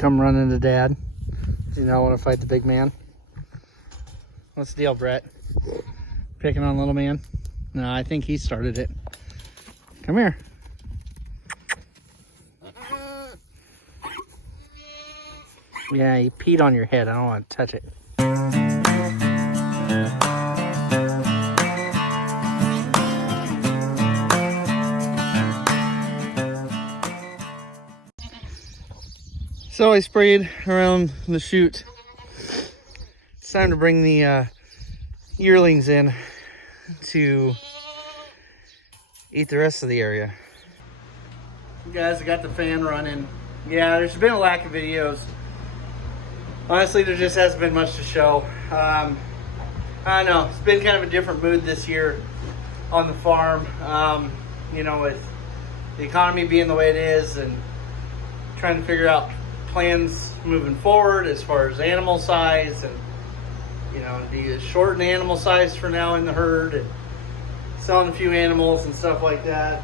come running to Dad. Do you not want to fight the big man? What's the deal, Brett? Picking on little man? No, I think he started it. Come here. Yeah, he peed on your head. I don't want to touch it. So I sprayed around the chute. It's time to bring the yearlings in to eat the rest of the area. Guys, I got the fan running. Yeah, there's been a lack of videos. Honestly, there just hasn't been much to show. I don't know, it's been kind of a different mood this year on the farm. You know, with the economy being the way it is and trying to figure out plans moving forward as far as animal size, and you know, do you shorten animal size for now in the herd and selling a few animals and stuff like that.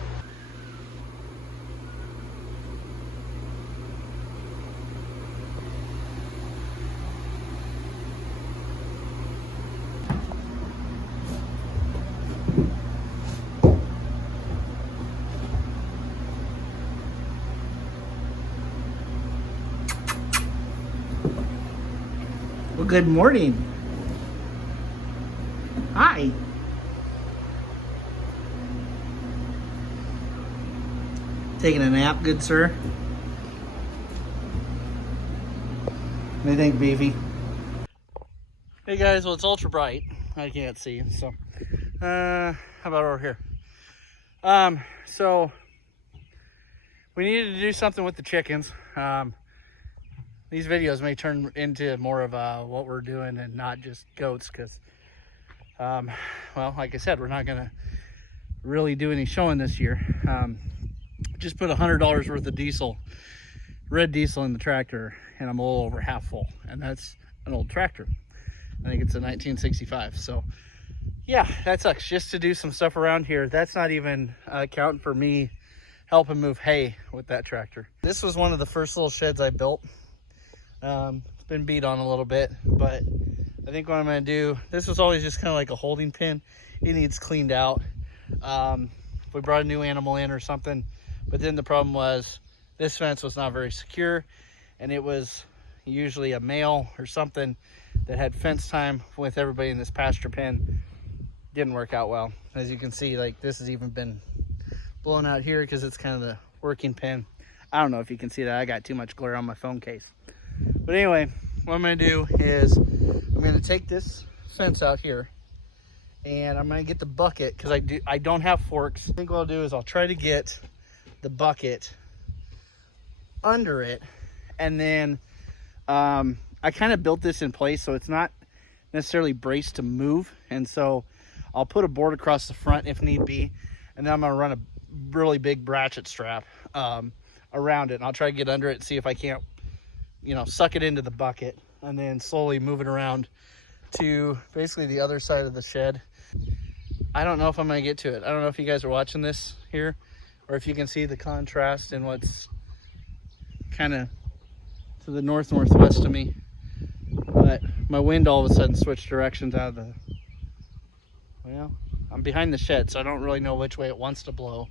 Well, good morning. Hi. Taking a nap, good sir? What do you think, Beefy? Hey guys, well, it's ultra bright. I can't see, so how about over here? So we needed to do something with the chickens. These videos may turn into more of what we're doing and not just goats, because well, like I said, we're not gonna really do any showing this year. Just put $100 worth of diesel, red diesel, in the tractor, and I'm a little over half full, and that's an old tractor. I think it's a 1965. So yeah, that sucks. Just to do some stuff around here. That's not even counting for me helping move hay with that tractor. This was one of the first little sheds I built. It's been beat on a little bit, but I think what I'm gonna do, this was always just kind of like a holding pen. It needs cleaned out. If we brought a new animal in or something, but then the problem was this fence was not very secure, and it was usually a male or something that had fence time with everybody in this pasture pen. Didn't work out well. As you can see, like, this has even been blown out here because it's kind of the working pen. I don't know if you can see that. I got too much glare on my phone case. But anyway, what I'm gonna do is I'm gonna take this fence out here, and I'm gonna get the bucket, because I don't have forks. I think what I'll do is I'll try to get the bucket under it, and then I kind of built this in place so it's not necessarily braced to move, and so I'll put a board across the front if need be, and then I'm gonna run a really big ratchet strap around it, and I'll try to get under it and see if I can't, you know, suck it into the bucket, and then slowly move it around to basically the other side of the shed. I don't know if I'm gonna get to it. I don't know if you guys are watching this here, or if you can see the contrast in what's kind of to the northwest of me. But my wind all of a sudden switched directions out of the, well, I'm behind the shed, so I don't really know which way it wants to blow.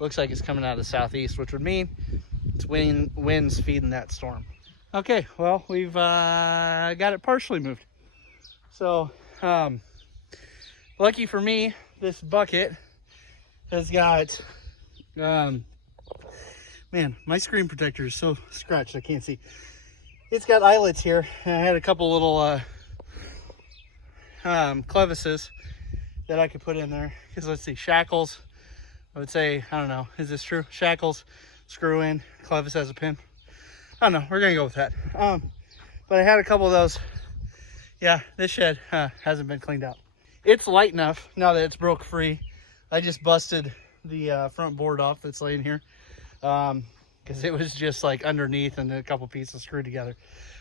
Looks like it's coming out of the southeast, which would mean it's winds feeding that storm. Okay, well, we've got it partially moved. So, lucky for me, this bucket has got, man, my screen protector is so scratched I can't see. It's got eyelets here, and I had a couple little clevises that I could put in there. Because let's see, shackles, I would say, I don't know, is this true? Shackles, screw in, clevis has a pin. I don't know, we're gonna go with that. But I had a couple of those. Yeah, this shed hasn't been cleaned out. It's light enough now that it's broke free. I just busted the front board off that's laying here, because it was just like underneath and a couple pieces screwed together.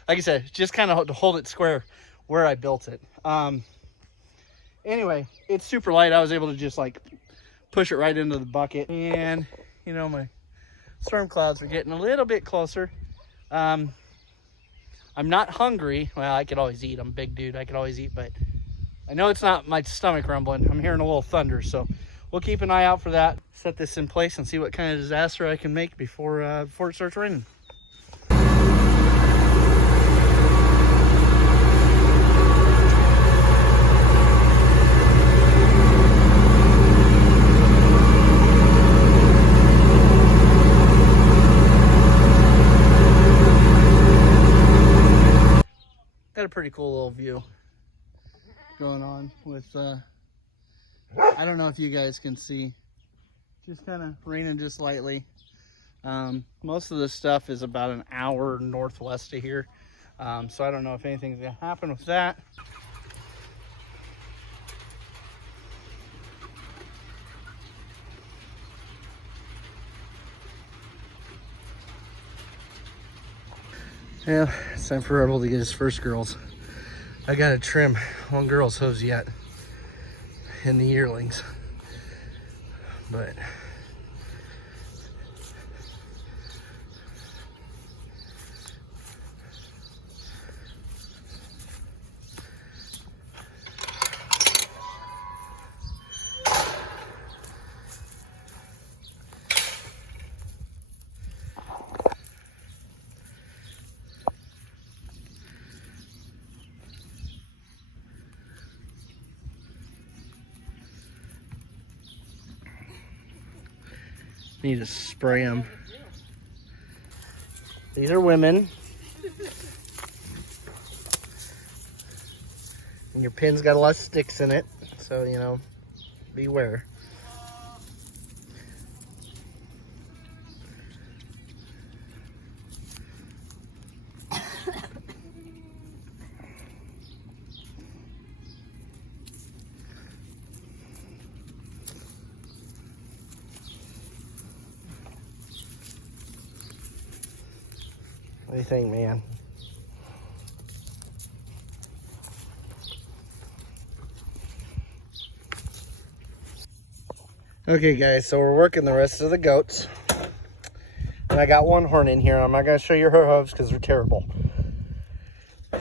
Like I said, just kind of to hold it square where I built it. Anyway, it's super light. I was able to just like push it right into the bucket, and you know, my storm clouds are getting a little bit closer. I'm not hungry. Well, I could always eat. I'm a big dude. I could always eat, but I know it's not my stomach rumbling. I'm hearing a little thunder, so we'll keep an eye out for that. Set this in place and see what kind of disaster I can make before it starts raining. Got a pretty cool little view going on with I don't know if you guys can see, just kind of raining just lightly. Most of this stuff is about an hour northwest of here, so I don't know if anything's gonna happen with that. Yeah, it's time for Rebel to get his first girls. I gotta trim one girl's hooves yet in the yearlings, but need to spray them. These are women. And your pin's got a lot of sticks in it, so, you know, beware. What do you think, man? Okay, guys, so we're working the rest of the goats. And I got one horn in here. I'm not going to show you her hooves because they're terrible. I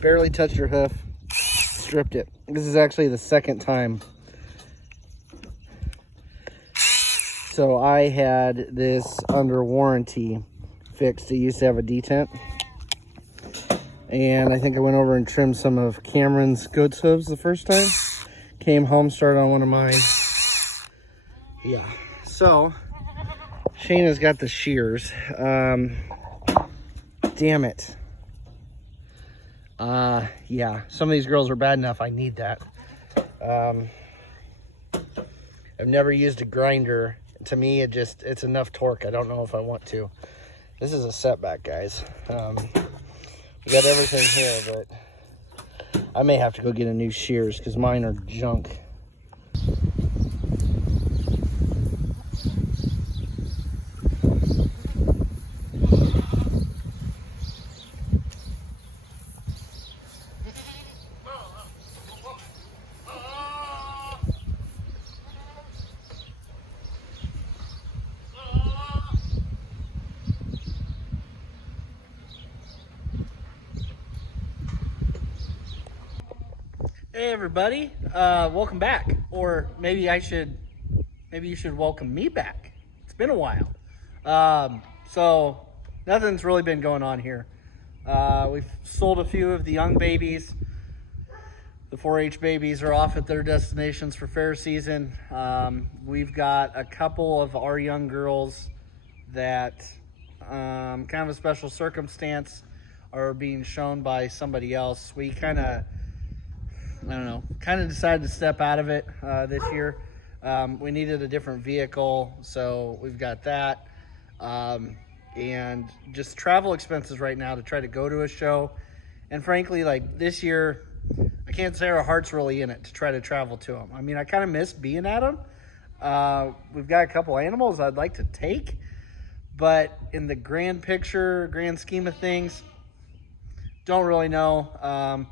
barely touched her hoof. Stripped it. This is actually the second time. So I had this under warranty fixed. It used to have a detent. And I think I went over and trimmed some of Cameron's goat's hooves the first time. Came home, started on one of mine. Yeah. So, Shayna's got the shears. Damn it. Yeah. Some of these girls are bad enough. I need that. I've never used a grinder. To me, it's enough torque. I don't know if I want to. This is a setback, guys. We got everything here, but I may have to go get a new shears because mine are junk. Hey everybody, welcome back. Or maybe you should welcome me back. It's been a while. So nothing's really been going on here. We've sold a few of the young babies. The 4-H babies are off at their destinations for fair season. We've got a couple of our young girls that kind of a special circumstance are being shown by somebody else. We kind of decided to step out of it this year. We needed a different vehicle, so we've got that. And just travel expenses right now to try to go to a show. And frankly, like this year, I can't say our heart's really in it to try to travel to them. I mean, I kind of miss being at them. We've got a couple animals I'd like to take, but in the grand picture, grand scheme of things, don't really know.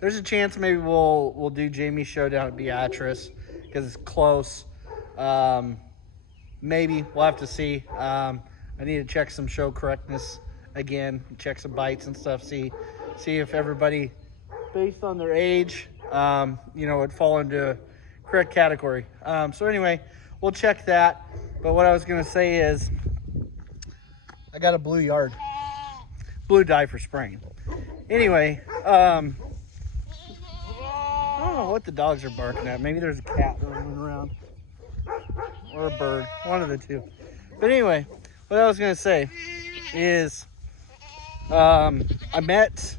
There's a chance maybe we'll do Jamie's show down at Beatrice because it's close. maybe we'll have to see. I need to check some show correctness again, check some bites and stuff, see if everybody, based on their age, would fall into correct category. So anyway, we'll check that. But what I was gonna say is, I got a blue yard, blue dye for spraying. Anyway, I don't know what the dogs are barking at. Maybe there's a cat running around or a bird, one of the two. But anyway, what I was gonna say is, I met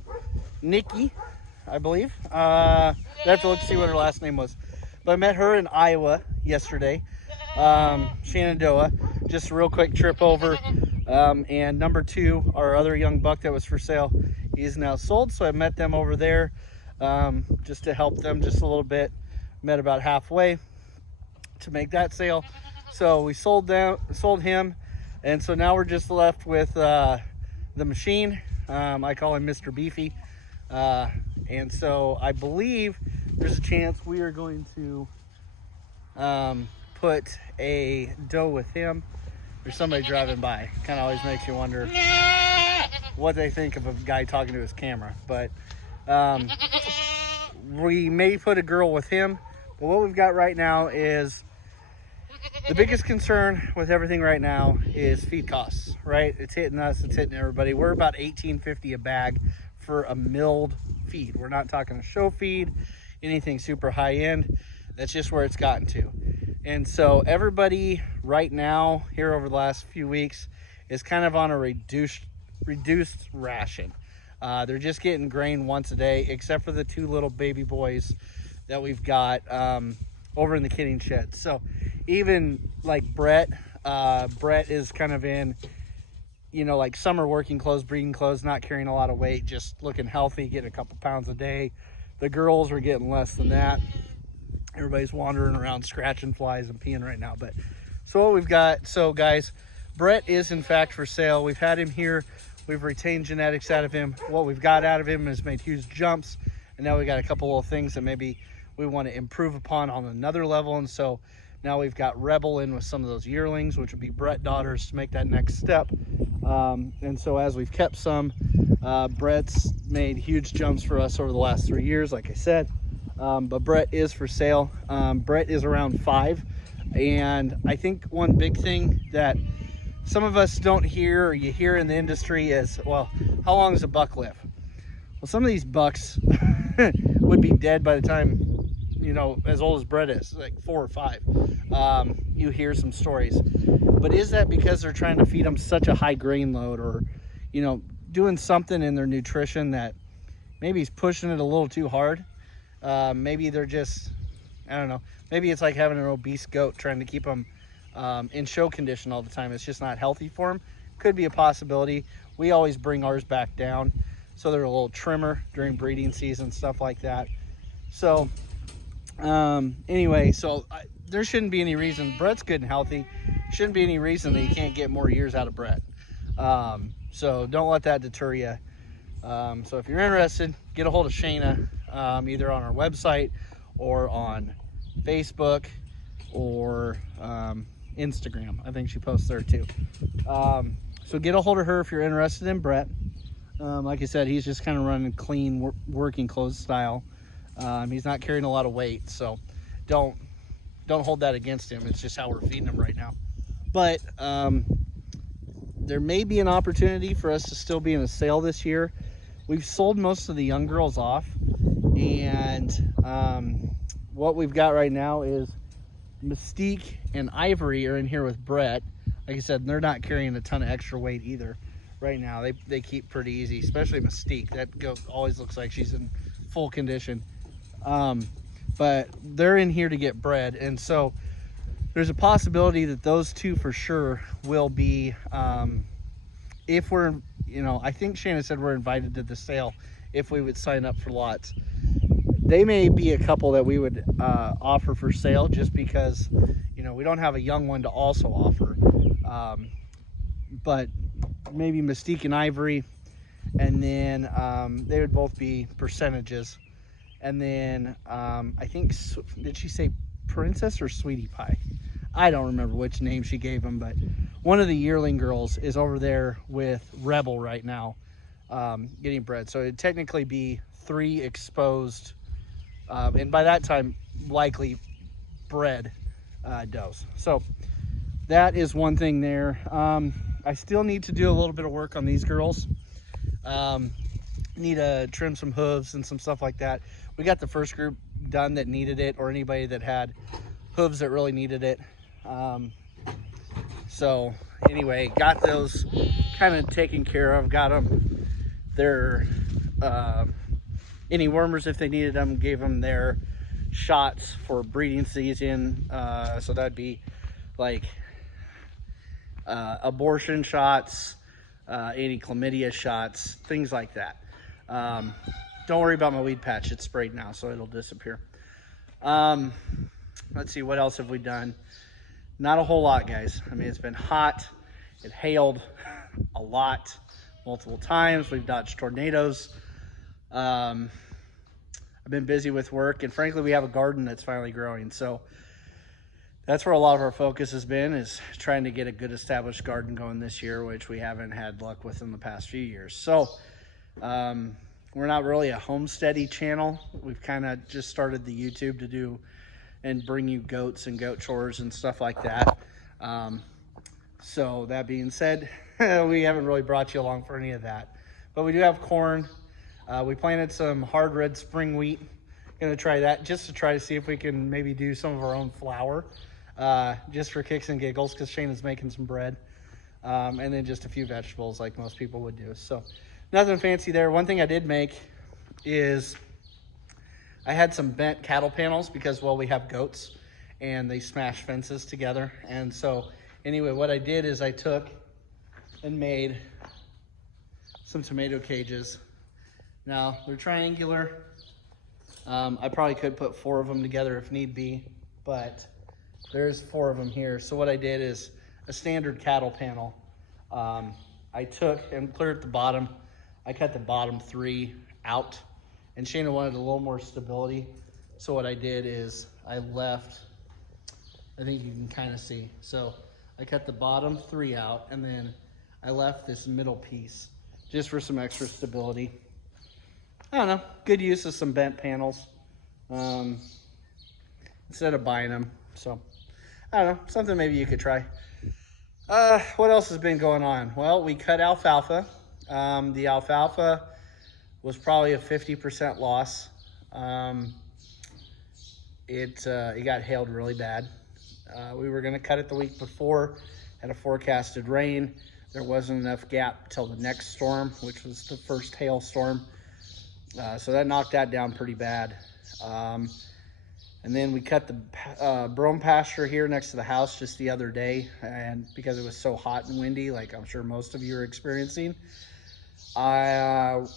Nikki, I believe. I have to look to see what her last name was. But I met her in Iowa yesterday. Shenandoah. Just a real quick trip over. And number 2, our other young buck that was for sale, he is now sold. So I met them over there just to help them just a little bit. Met about halfway to make that sale. So we sold him. And so now we're just left with the machine. I call him Mr. Beefy. And so I believe there's a chance we are going to put a doe with him. There's somebody driving by. Kind of always makes you wonder what they think of a guy talking to his camera. But we may put a girl with him. But what we've got right now is, the biggest concern with everything right now is feed costs, right? It's hitting us, it's hitting everybody. We're about $18.50 a bag for a milled feed. We're not talking a show feed, anything super high end. That's just where it's gotten to. And so everybody right now, here over the last few weeks, is kind of on a reduced ration. They're just getting grain once a day, except for the 2 little baby boys that we've got over in the kidding shed. So even like Brett is kind of in, like summer working clothes, breeding clothes, not carrying a lot of weight, just looking healthy, getting a couple pounds a day. The girls are getting less than that. Everybody's wandering around scratching flies and peeing right now. But so what we've got, so guys, Brett is in fact for sale. We've had him here. We've retained genetics out of him. What we've got out of him has made huge jumps. And now we got a couple little things that maybe we want to improve upon on another level. And so now we've got Rebel in with some of those yearlings, which would be Brett daughters, to make that next step. And so as we've kept some, Brett's made huge jumps for us over the last 3 years, like I said. But Brett is for sale. Brett is around 5. And I think one big thing that some of us don't hear, or you hear in the industry, is, well, how long does a buck live? Well, some of these bucks would be dead by the time, as old as Brett is, like 4 or 5. You hear some stories. But is that because they're trying to feed them such a high grain load, or, doing something in their nutrition that maybe is pushing it a little too hard? Maybe they're just, I don't know. Maybe it's like having an obese goat, trying to keep them in show condition all the time. It's just not healthy for them. Could be a possibility. We always bring ours back down, so they're a little trimmer during breeding season, stuff like that. So anyway, there shouldn't be any reason. Brett's good and healthy. Shouldn't be any reason that you can't get more years out of Brett. So don't let that deter you. So if you're interested, get a hold of Shayna, either on our website or on Facebook or Instagram. I think she posts there too. So get a hold of her if you're interested in Brett. Like I said, he's just kind of running clean working clothes style. He's not carrying a lot of weight, so don't hold that against him. It's just how we're feeding him right now. But there may be an opportunity for us to still be in a sale this year. We've sold most of the young girls off, and what we've got right now is Mystique and Ivory are in here with Brett. Like I said, they're not carrying a ton of extra weight either right now. They keep pretty easy, especially Mystique. That goat always looks like she's in full condition. But they're in here to get bred, and so there's a possibility that those two for sure will be, if we're, I think Shannon said we're invited to the sale if we would sign up for lots. They may be a couple that we would offer for sale, just because, we don't have a young one to also offer. But maybe Mystique and Ivory, and then they would both be percentages. And then I think, did she say Princess or Sweetie Pie? I don't remember which name she gave him, but one of the yearling girls is over there with Rebel right now, getting bred. So it'd technically be 3 exposed, and by that time, likely bred does. So that is one thing there. I still need to do a little bit of work on these girls. Need to trim some hooves and some stuff like that. We got the first group done that needed it, or anybody that had hooves that really needed it. So anyway, got those kind of taken care of. Got them their any wormers if they needed them, gave them their shots for breeding season. So that'd be like abortion shots, any chlamydia shots, things like that. Don't worry about my weed patch, it's sprayed now, so it'll disappear. Let's see, what else have we done? Not a whole lot, guys. I mean, it's been hot, it hailed a lot, multiple times. We've dodged tornadoes. I've been busy with work, and frankly, we have a garden that's finally growing. So that's where a lot of our focus has been, is trying to get a good established garden going this year, which we haven't had luck with in the past few years. So we're not really a homesteady channel. We've kind of just started the YouTube to do and bring you goats and goat chores and stuff like that. So that being said, we haven't really brought you along for any of that. But we do have corn. We planted some hard red spring wheat. Gonna try that just to try to see if we can maybe do some of our own flour, just for kicks and giggles, because Shayna's making some bread. And then just a few vegetables like most people would do. So nothing fancy there. One thing I did make is I had some bent cattle panels because, well, we have goats and they smash fences together. And so anyway, what I did is I took and made some tomato cages. Now they're triangular. I probably could put 4 of them together if need be, but there's 4 of them here. So what I did is a standard cattle panel. I took and cleared the bottom. I cut the bottom 3 out, and Shayna wanted a little more stability. So what I did is I left, I think you can kind of see. So I cut the bottom 3 out, and then I left this middle piece just for some extra stability. I don't know, good use of some bent panels instead of buying them. So I don't know, something maybe you could try. What else has been going on? Well, we cut alfalfa. The alfalfa was probably a 50% loss. It got hailed really bad. We were gonna cut it the week before, had a forecasted rain. There wasn't enough gap till the next storm, which was the first hailstorm. So that knocked that down pretty bad. And then we cut the brome pasture here next to the house just the other day, and because it was so hot and windy, like I'm sure most of you are experiencing, I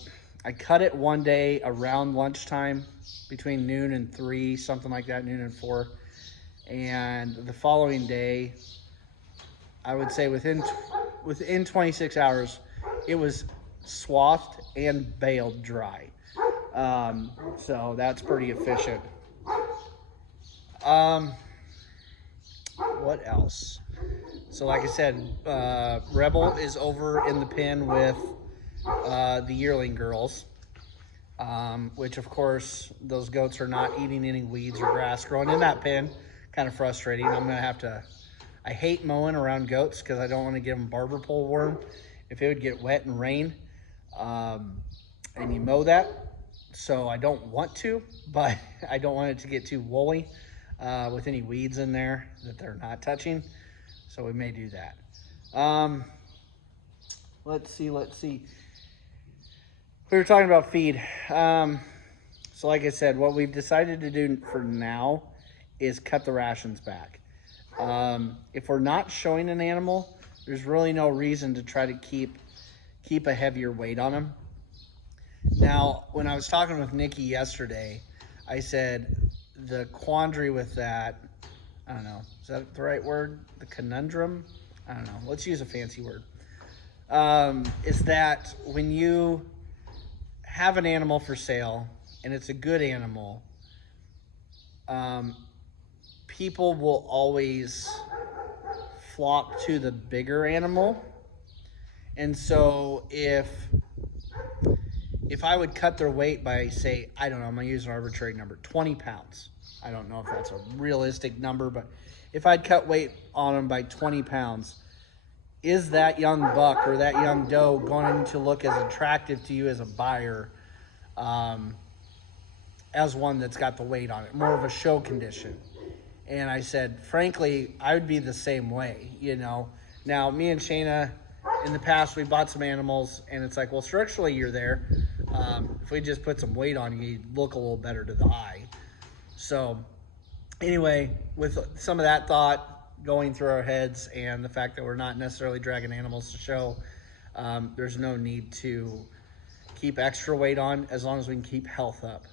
cut it one day around lunchtime, between noon and 3, something like that, noon and 4. And the following day, I would say within 26 hours, it was swathed and baled dry. So that's pretty efficient. What else? So like I said, Rebel is over in the pen with the yearling girls, which of course those goats are not eating any weeds or grass growing in that pen. Kind of frustrating. I'm gonna have to, I hate mowing around goats because I don't want to give them barber pole worm if it would get wet and rain, and you mow that. So I don't want to, but I don't want it to get too woolly with any weeds in there that they're not touching. So we may do that. Let's see. We were talking about feed. So like I said, what we've decided to do for now is cut the rations back. If we're not showing an animal, there's really no reason to try to keep a heavier weight on them. Now, when I was talking with Nikki yesterday, I said the quandary with that, I don't know, is that the right word? The conundrum? I don't know, let's use a fancy word. Is that when you have an animal for sale and it's a good animal, people will always flock to the bigger animal. And so if I would cut their weight by, say, I don't know, I'm going to use an arbitrary number, 20 pounds. I don't know if that's a realistic number, but if I'd cut weight on them by 20 pounds, is that young buck or that young doe going to look as attractive to you as a buyer as one that's got the weight on it, more of a show condition? And I said, frankly, I would be the same way, you know. Now, me and Shayna, in the past, we bought some animals, and it's like, well, structurally, you're there. If we just put some weight on you, you'd look a little better to the eye. So, anyway, with some of that thought going through our heads and the fact that we're not necessarily dragging animals to show, there's no need to keep extra weight on as long as we can keep health up.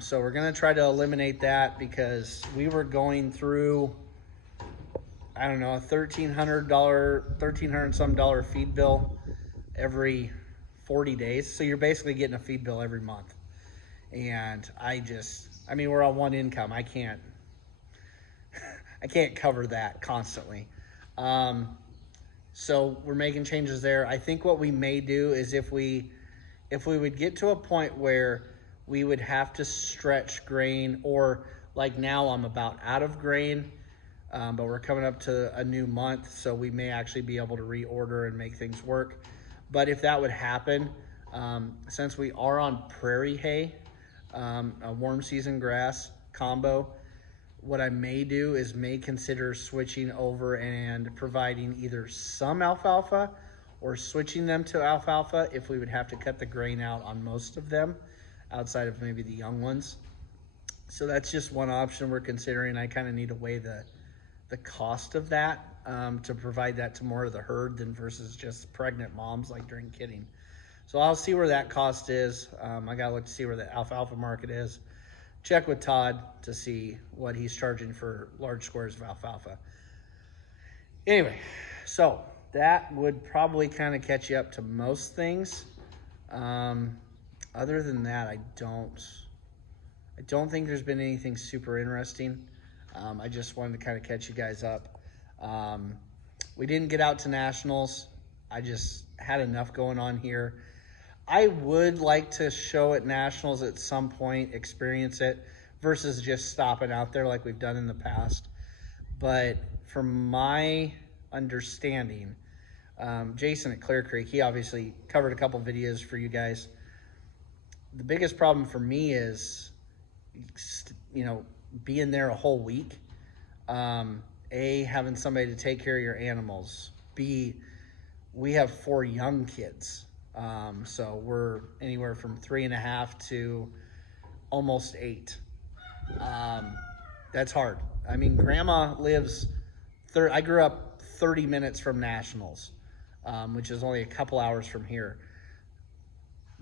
So we're going to try to eliminate that, because we were going through, I don't know, a $1,300 some dollar feed bill every 40 days. So you're basically getting a feed bill every month. And I mean, we're on one income. I can't cover that constantly. So we're making changes there. I think what we may do is if we would get to a point where we would have to stretch grain, or like now I'm about out of grain, but we're coming up to a new month, so we may actually be able to reorder and make things work. But if that would happen, since we are on prairie hay, a warm season grass combo, what I may do is consider switching over and providing either some alfalfa or switching them to alfalfa if we would have to cut the grain out on most of them, outside of maybe the young ones. So that's just one option we're considering. I kind of need to weigh the cost of that to provide that to more of the herd than versus just pregnant moms like during kidding. So I'll see where that cost is. I gotta look to see where the alfalfa market is. Check with Todd to see what he's charging for large squares of alfalfa. Anyway, so that would probably kind of catch you up to most things. Other than that, I don't think there's been anything super interesting. I just wanted to kind of catch you guys up. We didn't get out to nationals. I just had enough going on here. I would like to show at nationals at some point, experience it, versus just stopping out there like we've done in the past. But from my understanding, Jason at Clear Creek, he obviously covered a couple videos for you guys. The biggest problem for me is, you know, being there a whole week. A, having somebody to take care of your animals. B, we have 4 young kids. So we're anywhere from 3.5 to almost 8. That's hard. I mean, Grandma lives, I grew up 30 minutes from nationals, which is only a couple hours from here.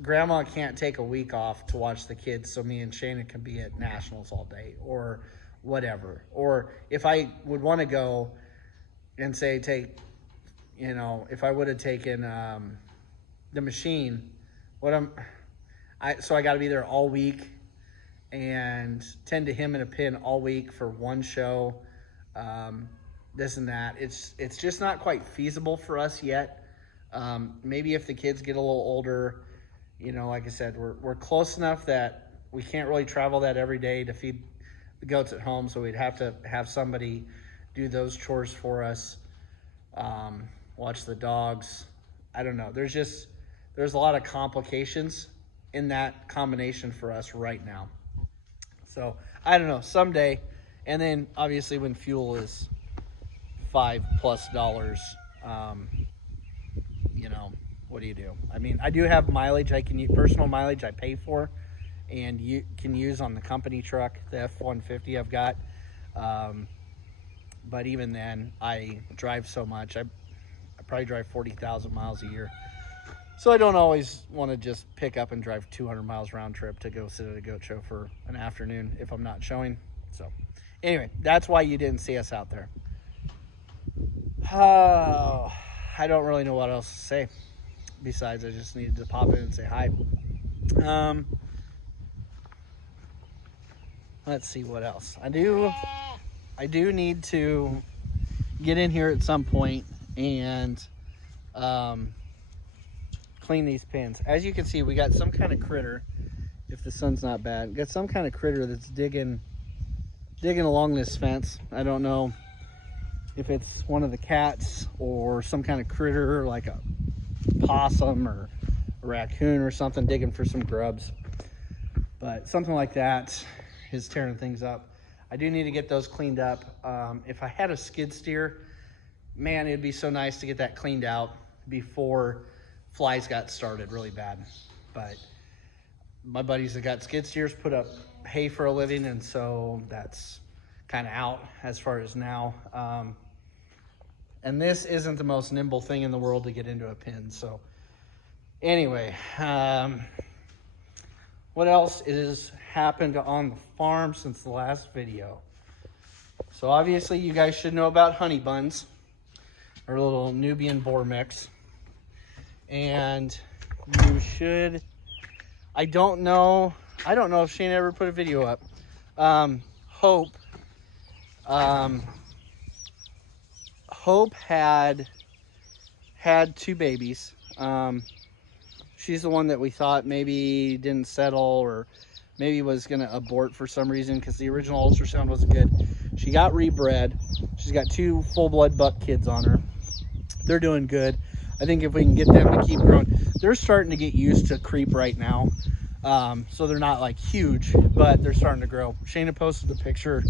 Grandma can't take a week off to watch the kids, so me and Shayna can be at nationals all day or whatever. Or if I would want to go and say, if I would have taken the machine, so I got to be there all week and tend to him in a pen all week for one show, this and that. It's just not quite feasible for us yet. Maybe if the kids get a little older, like I said, we're close enough that we can't really travel that every day to feed the goats at home, so we'd have to have somebody do those chores for us, watch the dogs. I don't know. There's a lot of complications in that combination for us right now. So I don't know, someday. And then obviously when fuel is $5+, what do you do? I mean, I do have mileage I can use, personal mileage I pay for, and you can use on the company truck, the F-150 I've got. But even then, I drive so much. I probably drive 40,000 miles a year. So I don't always want to just pick up and drive 200 miles round trip to go sit at a goat show for an afternoon if I'm not showing. So anyway, that's why you didn't see us out there. I don't really know what else to say. Besides, I just needed to pop in and say hi. Let's see what else. I do need to get in here at some point and clean these pins. As you can see, we got some kind of critter, if the sun's not bad, we got some kind of critter that's digging along this fence. I don't know if it's one of the cats or some kind of critter like a possum or a raccoon or something digging for some grubs, but something like that is tearing things up. I do need to get those cleaned up. If I had a skid steer, man, it'd be so nice to get that cleaned out before flies got started really bad. But my buddies that got skid steers put up hay for a living, and so that's kind of out as far as now. And this isn't the most nimble thing in the world to get into a pin. So anyway, what else has happened on the farm since the last video? So obviously you guys should know about honey buns, our little Nubian boar mix. And you should, I don't know if Shane ever put a video up. Hope had 2 babies. She's the one that we thought maybe didn't settle, or maybe was gonna abort for some reason because the original ultrasound wasn't good. She got rebred. She's got 2 full-blood buck kids on her. They're doing good. I think if we can get them to keep growing, they're starting to get used to creep right now. So they're not like huge, but they're starting to grow. Shayna posted a picture.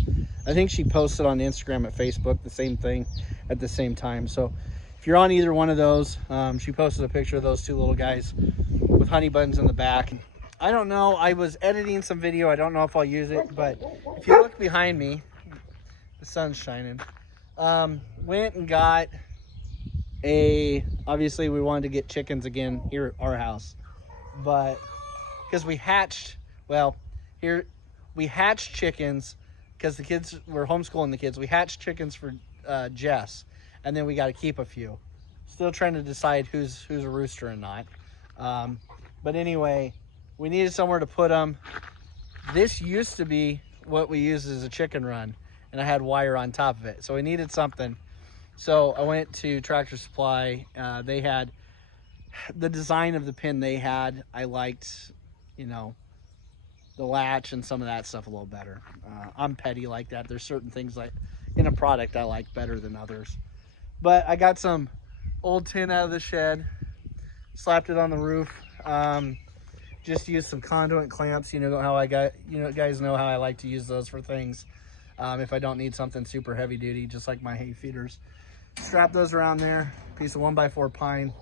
I think she posted on Instagram and Facebook the same thing at the same time. So if you're on either one of those, she posted a picture of those 2 little guys with honey buns in the back. I don't know, I was editing some video. I don't know if I'll use it, but if you look behind me, the sun's shining. Went and got obviously we wanted to get chickens again here at our house, but because we hatched chickens because the kids were homeschooling the kids. We hatched chickens for Jess, and then we got to keep a few. Still trying to decide who's a rooster and not. But anyway, we needed somewhere to put them. This used to be what we used as a chicken run, and I had wire on top of it, so we needed something. So I went to Tractor Supply. They had the design of the pin they had. I liked, you know, the latch and some of that stuff a little better. I'm petty like that. There's certain things like in a product I like better than others. But I got some old tin out of the shed, slapped it on the roof. Just used some conduit clamps. You know how guys know how I like to use those for things. If I don't need something super heavy duty, just like my hay feeders. Strap those around there, piece of 1x4 pine,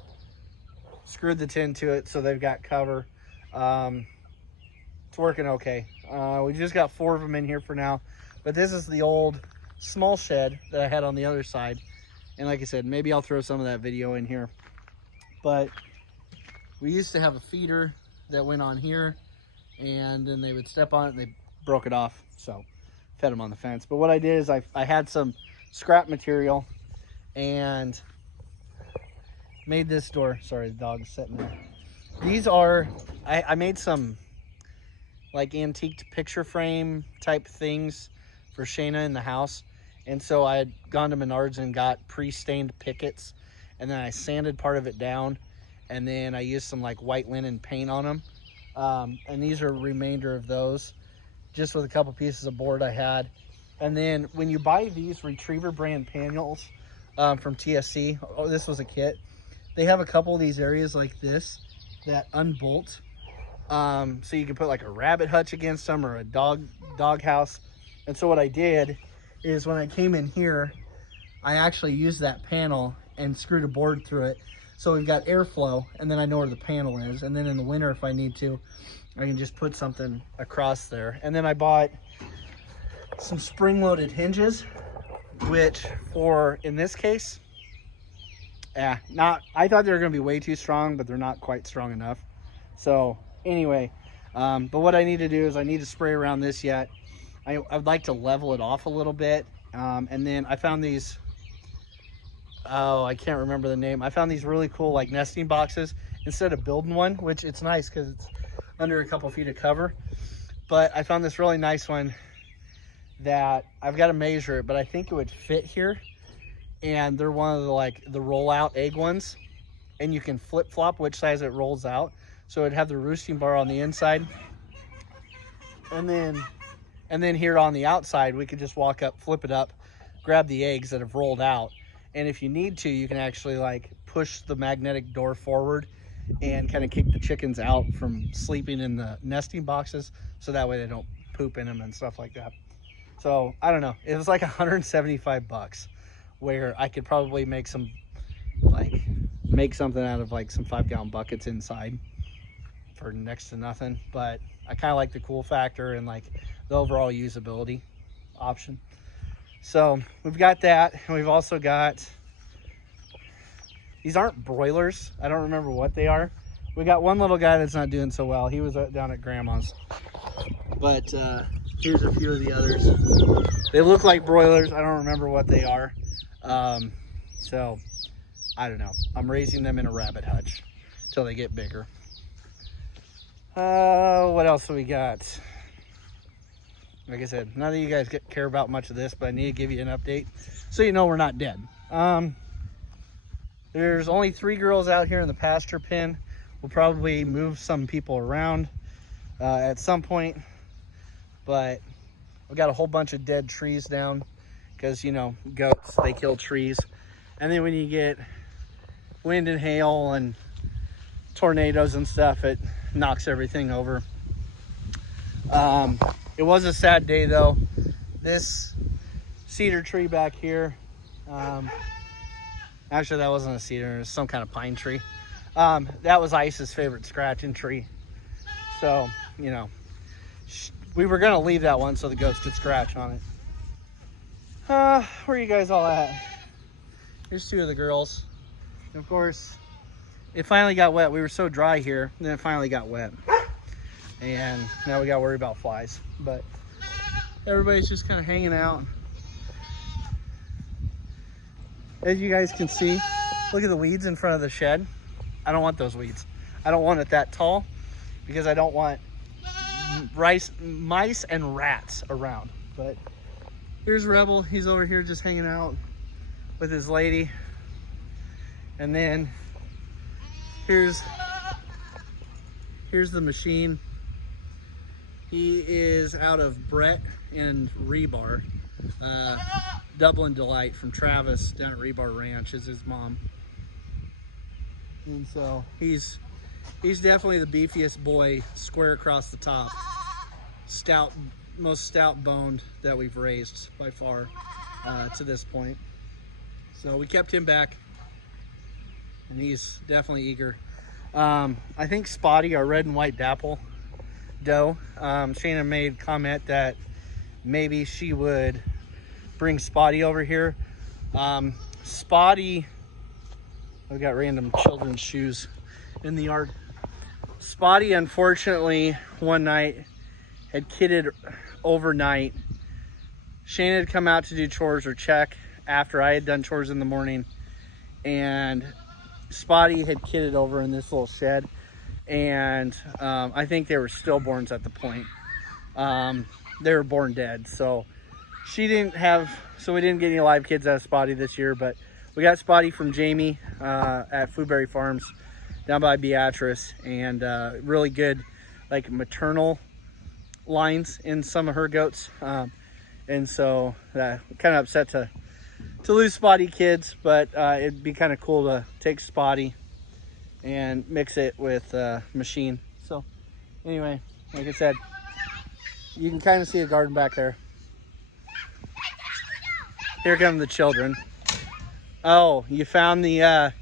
screwed the tin to it so they've got cover. It's working okay. We just got 4 of them in here for now, but this is the old small shed that I had on the other side. And like I said, maybe I'll throw some of that video in here. But we used to have a feeder that went on here, and then they would step on it and they broke it off. So fed them on the fence. But what I did is I had some scrap material and made this door. Sorry, the dog's sitting there. These are, I made some like antiqued picture frame type things for Shayna in the house. And so I had gone to Menards and got pre-stained pickets, and then I sanded part of it down, and then I used some like white linen paint on them. And these are a remainder of those, just with a couple pieces of board I had. And then when you buy these Retriever brand panels from TSC, this was a kit, they have a couple of these areas like this that unbolt, so you can put like a rabbit hutch against them or a dog house. And so what I did is when I came in here, I actually used that panel and screwed a board through it, so we've got airflow, and then I know where the panel is. And then in the winter, if I need to, I can just put something across there. And then I bought some spring-loaded hinges, which in this case, I thought they were gonna be way too strong, but they're not quite strong enough. So anyway, but what I need to do is I need to spray around this yet. I'd like to level it off a little bit. And then I found these, I can't remember the name. I found these really cool like nesting boxes instead of building one, which it's nice because it's under a couple feet of cover. But I found this really nice one that I've got to measure it, but I think it would fit here. and they're one of the like the rollout egg ones, and you can flip flop which size it rolls out. So it'd have the roosting bar on the inside, and then here on the outside we could just walk up, flip it up, grab the eggs that have rolled out, and if you need to, you can actually like push the magnetic door forward and kind of kick the chickens out from sleeping in the nesting boxes, so that way they don't poop in them and stuff like that. So I don't know, it was like $175, where I could probably make something out of like some 5-gallon buckets inside for next to nothing. But I kind of like the cool factor and like the overall usability option. So we've got that, and we've also got, these aren't broilers, I don't remember what they are. We got one little guy that's not doing so well. He was down at grandma's, but here's a few of the others. They look like broilers, I don't remember what they are. So I don't know, I'm raising them in a rabbit hutch till they get bigger. What else have we got? Like I said, none of you guys care about much of this, but I need to give you an update so you know we're not dead. There's only 3 girls out here in the pasture pen. We'll probably move some people around at some point, but we got a whole bunch of dead trees down because, you know, goats, they kill trees. And then when you get wind and hail and tornadoes and stuff, it knocks everything over. It was a sad day though. This cedar tree back here, actually that wasn't a cedar, it was some kind of pine tree. That was Ice's favorite scratching tree. So, you know, we were gonna leave that one so the goats could scratch on it. Where are you guys all at? Here's 2 of the girls. And of course, it finally got wet. We were so dry here, and then it finally got wet. And now we gotta worry about flies. But everybody's just kind of hanging out. As you guys can see, look at the weeds in front of the shed. I don't want those weeds. I don't want it that tall because I don't want mice and rats around. But here's Rebel. He's over here just hanging out with his lady. And then here's the machine. He is out of Brett and Rebar. Dublin Delight from Travis down at Rebar Ranch is his mom. And so he's definitely the beefiest boy, square across the top. Stout, most stout boned that we've raised by far to this point. So we kept him back, and he's definitely eager. I think Spotty, our red and white dapple doe, Shayna made comment that maybe she would bring Spotty over here. Spotty, I've got random children's shoes in the yard. Spotty, unfortunately, one night had kidded overnight. Shayna had come out to do chores or check after I had done chores in the morning, and Spotty had kidded over in this little shed, and I think they were stillborns at the point. They were born dead, so we didn't get any live kids out of Spotty this year, but we got Spotty from Jamie at Foodberry Farms down by Beatrice, and really good like maternal lines in some of her goats, and so kind of upset to lose Spotty kids, but it'd be kind of cool to take Spotty and mix it with machine. So anyway, like I said, you can kind of see a garden back there. Here come the children. Oh, you found the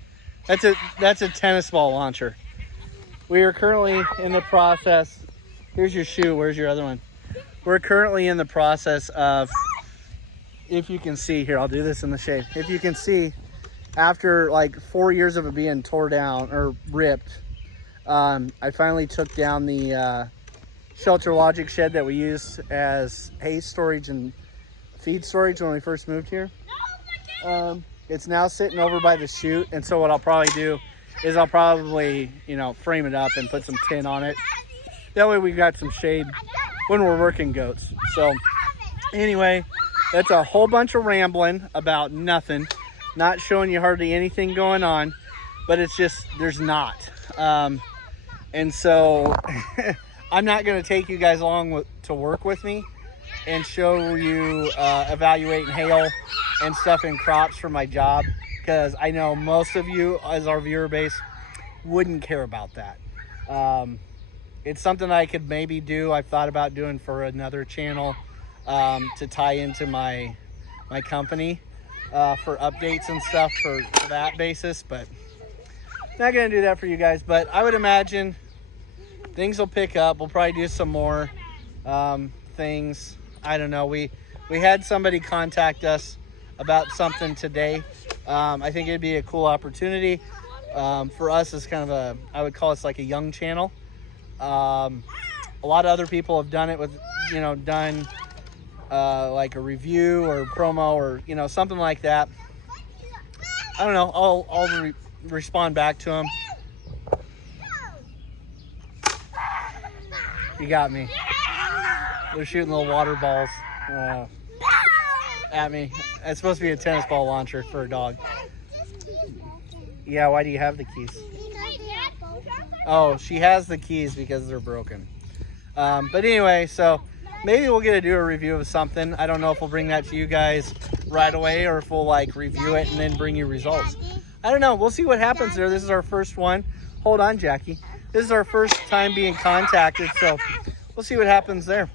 that's a tennis ball launcher. We are currently in the process. Here's your shoe. Where's your other one? We're currently in the process of, if you can see here, I'll do this in the shade. If you can see, after like 4 years of it being tore down or ripped, I finally took down the Shelter Logic shed that we used as hay storage and feed storage when we first moved here. It's now sitting over by the chute, and so what I'll probably do is I'll probably, you know, frame it up and put some tin on it. That way we got some shade when we're working goats. So anyway, that's a whole bunch of rambling about nothing. not showing you hardly anything going on, but it's just, there's not. And so I'm not going to take you guys along to work with me and show you evaluating hail and stuff in crops for my job, because I know most of you as our viewer base wouldn't care about that. It's something I could maybe do. I've thought about doing for another channel to tie into my company for updates and stuff for that basis, but not gonna do that for you guys. But I would imagine things will pick up. We'll probably do some more things. I don't know. We had somebody contact us about something today. I think it'd be a cool opportunity for us. As kind of I would call us like a young channel. A lot of other people have done it with, done like a review or promo or, something like that. I don't know. I'll respond back to them. You got me. They're shooting little water balls at me. It's supposed to be a tennis ball launcher for a dog. Yeah, why do you have the keys? Oh, she has the keys because they're broken. But anyway, so maybe we'll get to do a review of something. I don't know if we'll bring that to you guys right away or if we'll like review it and then bring you results. I don't know. We'll see what happens there. This is our first one. Hold on, Jackie. This is our first time being contacted, so we'll see what happens there.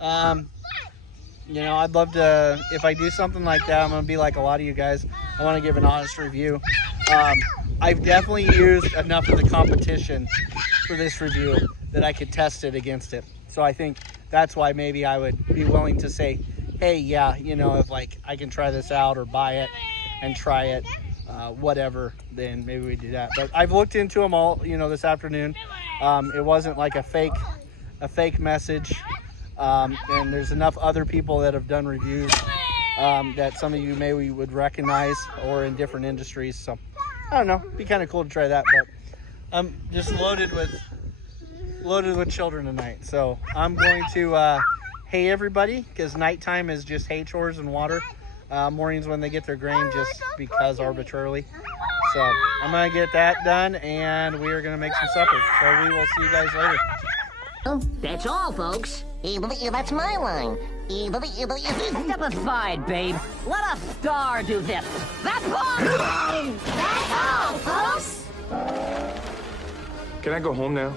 I'd love to, if I do something like that, I'm going to be like a lot of you guys. I want to give an honest review. I've definitely used enough of the competition for this review that I could test it against it. So I think that's why maybe I would be willing to say, hey, yeah, if like I can try this out or buy it and try it, whatever, then maybe we do that. But I've looked into them all, this afternoon. It wasn't like a fake message. And there's enough other people that have done reviews that some of you maybe would recognize or in different industries. So I don't know, it'd be kind of cool to try that, but I'm just loaded with children tonight. So I'm going to hay everybody, because nighttime is just hay chores and water. Mornings when they get their grain, just because arbitrarily. So I'm going to get that done, and we are going to make some supper. So we will see you guys later. That's all, folks. That's my line. Step aside, babe. Let a star do this. That's all! That's all, folks! Can I go home now?